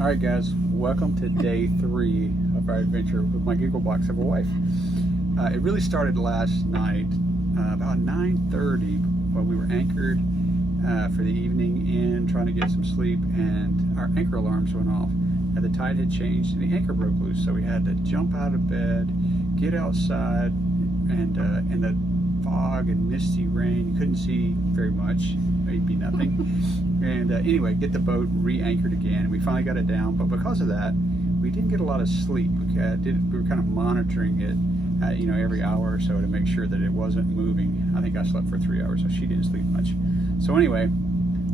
Alright guys, welcome to day 3 of our adventure with my Giggle Box of a wife. It really started last night, about 9:30 when we were anchored for the evening and trying to get some sleep, and our anchor alarms went off. And the tide had changed and the anchor broke loose, so we had to jump out of bed, get outside, and in the fog and misty rain, you couldn't see very much, maybe nothing. And anyway, get the boat re-anchored again. We finally got it down, but because of that, we didn't get a lot of sleep. We were kind of monitoring it, every hour or so to make sure that it wasn't moving. I think I slept for 3 hours, so she didn't sleep much. So anyway,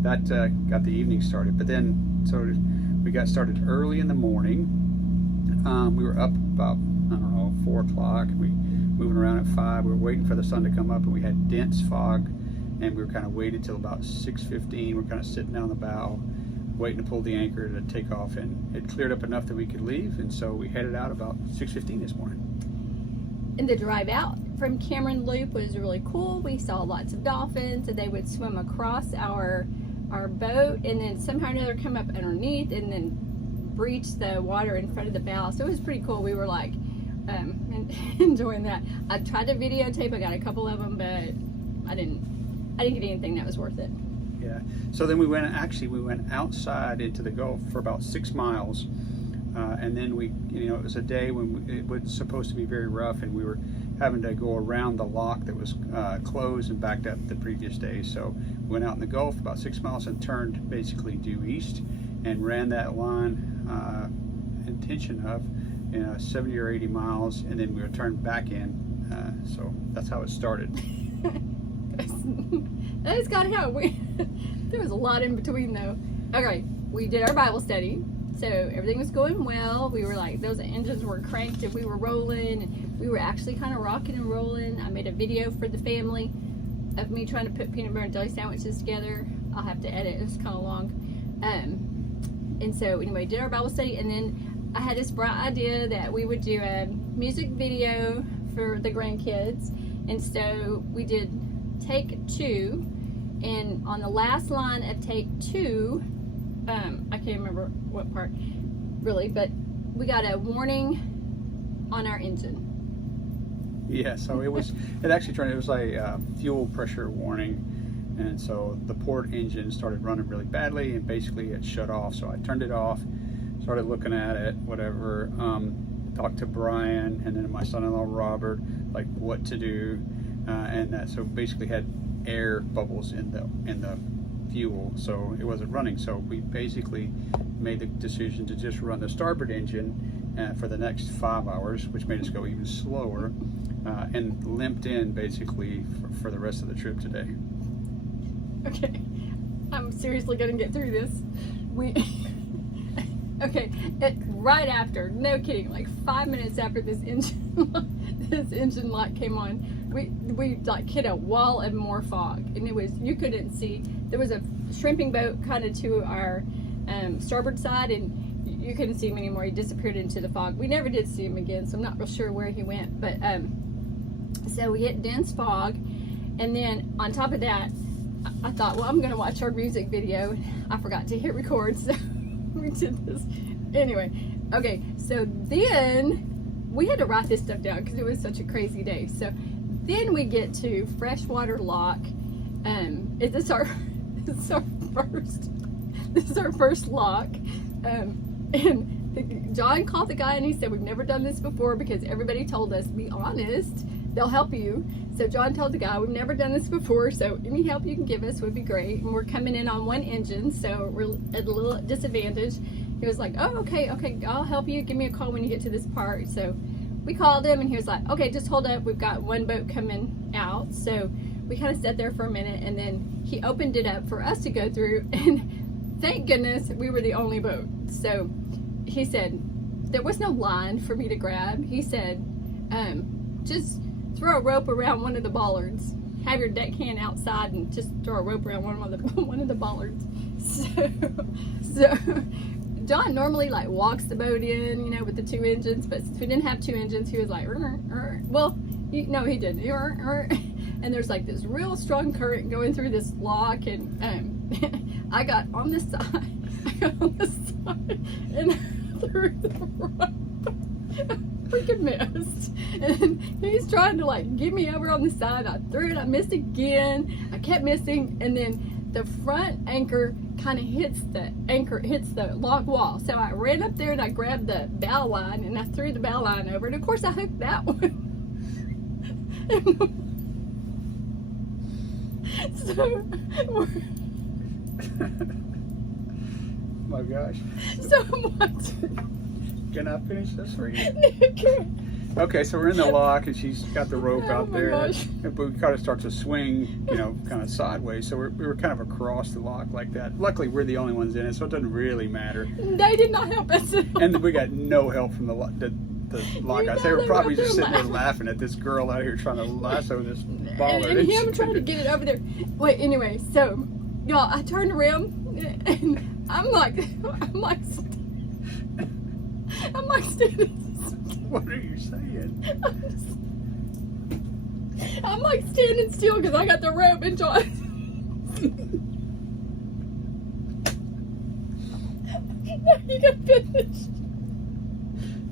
that got the evening started. But then, so we got started early in the morning. We were up about, 4 o'clock. We moving around at 5. We were waiting for the sun to come up, and we had dense fog. And we were kind of waited till about 6:15. We're kind of sitting down the bow, waiting to pull the anchor to take off, and it cleared up enough that we could leave, and so we headed out about 6:15 this morning. And the drive out from Cameron Loop was really cool. We saw lots of dolphins, and they would swim across our boat, and then somehow or another come up underneath, and then breach the water in front of the bow. So it was pretty cool. We were like enjoying that. I tried to videotape. I got a couple of them, but I didn't get anything that was worth it. Yeah. So then we went outside into the Gulf for about 6 miles, and then it was a day when it was supposed to be very rough, and we were having to go around the lock that was closed and backed up the previous day. So we went out in the Gulf about 6 miles and turned basically due east and ran that line intention of 70 or 80 miles, and then we returned back in. So that's how it started. That is kind of how it went. There was a lot in between though. Okay, we did our Bible study, so everything was going well. We were like, those engines were cranked and we were rolling, and we were actually kind of rocking and rolling. I made a video for the family of me trying to put peanut butter and jelly sandwiches together. I'll have to edit, it's kind of long. And so anyway, did our Bible study, and then I had this bright idea that we would do a music video for the grandkids, and so we did take 2, and on the last line of take 2, I can't remember what part really, but we got a warning on our engine. Yeah, so it was a fuel pressure warning, and so the port engine started running really badly, and basically it shut off. So I turned it off, started looking at it, whatever, talked to Brian and then my son-in-law Robert, like what to do. And that, so basically had air bubbles in the fuel, so it wasn't running. So we basically made the decision to just run the starboard engine for the next 5 hours, which made us go even slower, and limped in basically for the rest of the trip today. Okay, I'm seriously gonna get through this. Okay, right after, no kidding, like 5 minutes after this engine light came on, we like hit a wall of more fog, and it was, you couldn't see. There was a shrimping boat kind of to our starboard side, and you couldn't see him anymore. He disappeared into the fog. We never did see him again, so I'm not real sure where he went. But so we hit dense fog, and then on top of that, I thought, well, I'm gonna watch our music video. I forgot to hit record, so we did this anyway. Okay, so then we had to write this stuff down because it was such a crazy day. So then we get to Freshwater Lock. This is our first lock. And John called the guy and he said, we've never done this before because everybody told us, be honest, they'll help you. So John told the guy, we've never done this before, so any help you can give us would be great. And we're coming in on one engine, so we're at a little disadvantage. He was like, oh, okay, I'll help you. Give me a call when you get to this part. So we called him, and he was like, okay, just hold up. We've got one boat coming out. So we kind of sat there for a minute, and then he opened it up for us to go through, and thank goodness we were the only boat. So he said, there was no line for me to grab. He said, just throw a rope around one of the bollards. Have your deckhand outside and just throw a rope around one of the bollards. So John normally like walks the boat in, with the 2 engines, but since we didn't have 2 engines, he was like, well, no, he didn't. And there's like this real strong current going through this lock, and I got on the side, and I threw the rope. Freaking missed. And he's trying to like get me over on the side. I threw it, I missed again. I kept missing, and then the front anchor kind of hits the lock wall. So I ran up there and I grabbed the bow line and I threw the bow line over, and of course I hooked that one. So My gosh. so much. Can I finish this for you? Nick, Okay, so we're in the lock and she's got the rope Oh out my there. gosh. But we kind of start to swing, you know, kind of sideways. So we were kind of across the lock like that. Luckily, we're the only ones in it, so it doesn't really matter. they did not help us at all. And we got no help from the lock guys. They were probably just sitting there laughing at this girl out here trying to lasso this baller. and him trying to get it over there. Wait, anyway, so y'all, I turned around and I'm like standing. What are you saying? I'm like standing still because I got the rope, and John. You got finished.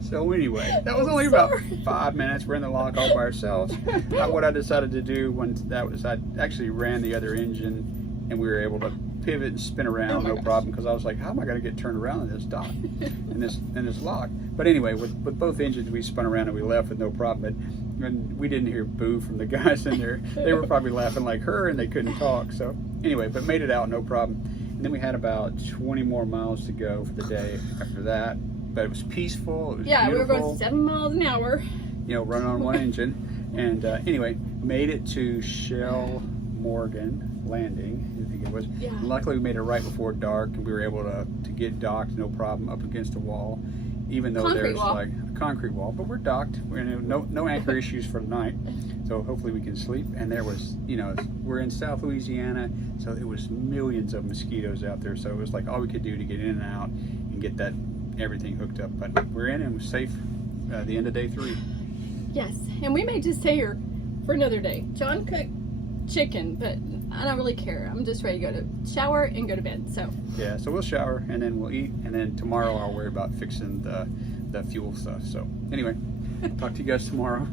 So anyway, that was only about 5 minutes. We're in the lock all by ourselves. What I decided to do when that was, I actually ran the other engine, and we were able to pivot and spin around, no problem. Because I was like, how am I going to get turned around in this dock, in this lock? But anyway, with both engines, we spun around and we left with no problem. And we didn't hear boo from the guys in there. They were probably laughing like her, and they couldn't talk. So anyway, but made it out, no problem. And then we had about 20 more miles to go for the day after that. But it was peaceful. It was Yeah, beautiful. we were going 7 miles an hour. You know, running on one engine. And anyway, made it to Shell Morgan Landing, I think it was. Yeah. And luckily, we made it right before dark, and we were able to get docked, no problem, up against the wall. Even though Concrete there's wall. like a concrete wall, but we're docked. We're no anchor issues for the night, so hopefully we can sleep. And there was, you know, we're in South Louisiana, so it was millions of mosquitoes out there. So it was like all we could do to get in and out and get that everything hooked up. But we're in and we're safe. The end of day 3. Yes, and we may just stay here for another day. John cooked chicken, but I don't really care. I'm just ready to go to shower and go to bed. So Yeah, so we'll shower and then we'll eat, and then tomorrow I'll worry about fixing the fuel stuff. So anyway, talk to you guys tomorrow.